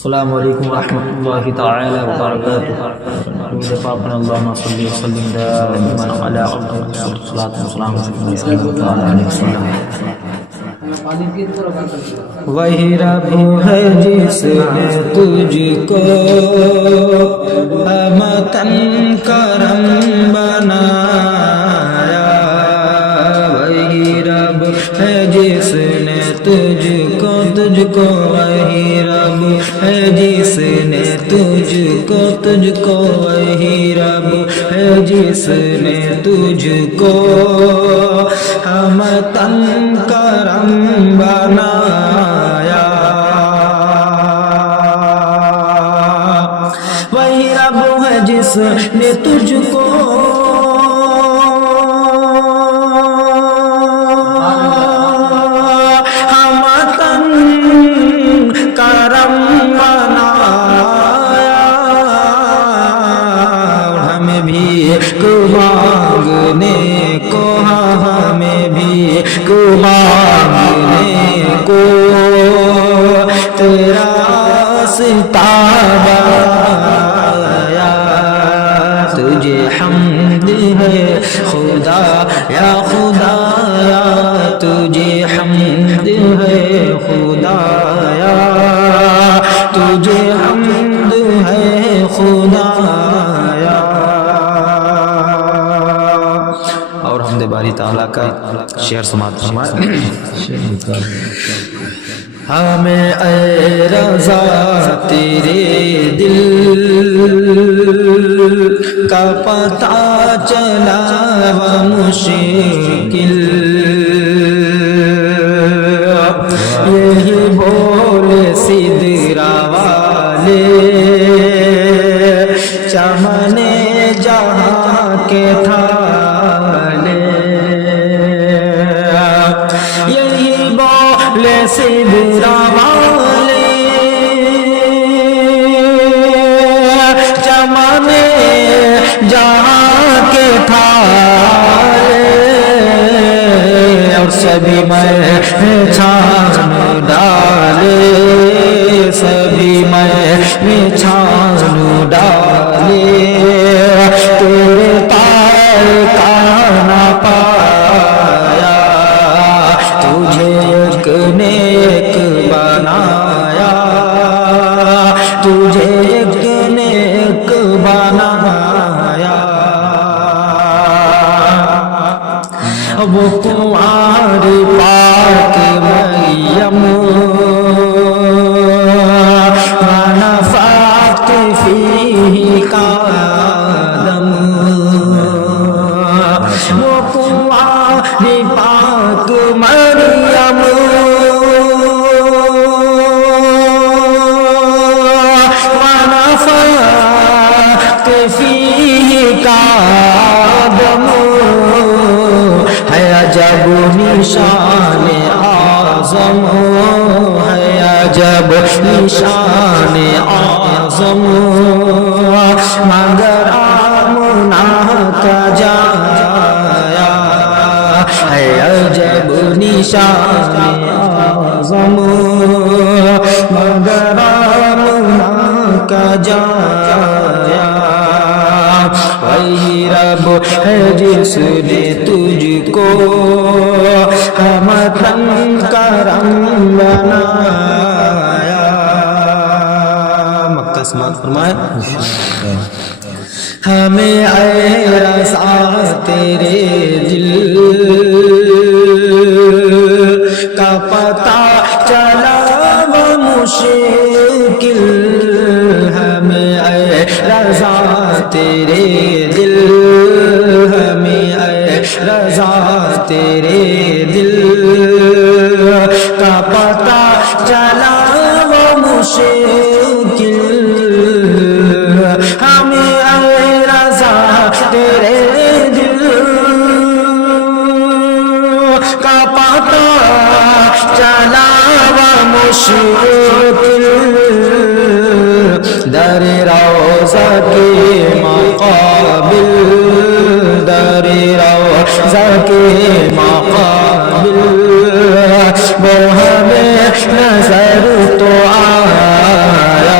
السلام علیکم ورحمۃ اللہ تعالی وبرکاتہ. اللہم صلی وسلم دائما علی عبدک الصلاۃ والسلام علیہ وسلم. وہی رب ہے جس نے تجھ کو امتن کرم بنایا. وہی رب ہے جس نے تجھ کو وہی رب ہے جس نے تجھ کو وہی رب ہے جس نے تجھ کو ہمتن کرم بنایا. وہی رب ہے جس نے تجھ کو مانگنے کو ہمیں بھی مانگنے کو تیرا ستارہ آیا. تجھے حمد ہے خدا یا خدا یا تجھے حمد ہے خدا یا تجھے حمد ہے خدا. اور حمد باری تعالیٰ کا شعر سماعت فرمائے. ہمیں اے رضا تیرے دل کا پتہ چلا وہ مشکل. یہی بولے سدرا والے چمنے جہاں کے تھا. یہی بولے سدرا والے چمنے جہاں کے تھالے. اور سبھی میں چھان ڈالے سبھی میں چھان ڈالے. تیرے پار کا نہ پایا تجھے ایک نیک بنایا تجھے ایک نیک بنایا. وہ کنوار پاک مریم نفخت فیہ قدم. وہ کنوار پاک مریم ونفخت فیہ قدم. ہے عجب نشان اعظم ہے عجب نشان اعظم مگر آمنہ کا جایا. ہے عجب نشان اعظم مگر آمنہ کا جایا. وہی رب ہے جس نے تجھ کو ہمتن کرم بنایا. مکہ سماعت فرمائے. ہمیں اے رضا تیرے دل کا پتہ چلا وہ مشکل. ہمیں اے رضا تیرے دل ہمیں اے رضا تیرے دل کا پتہ چلا وہ مشکل. ہمیں اے رضا تیرے دل کا پتہ چلا وہ مشکل. در روضہ کے مقابل در روضہ کے مقابل وہ ہمیں نظر تو آیا.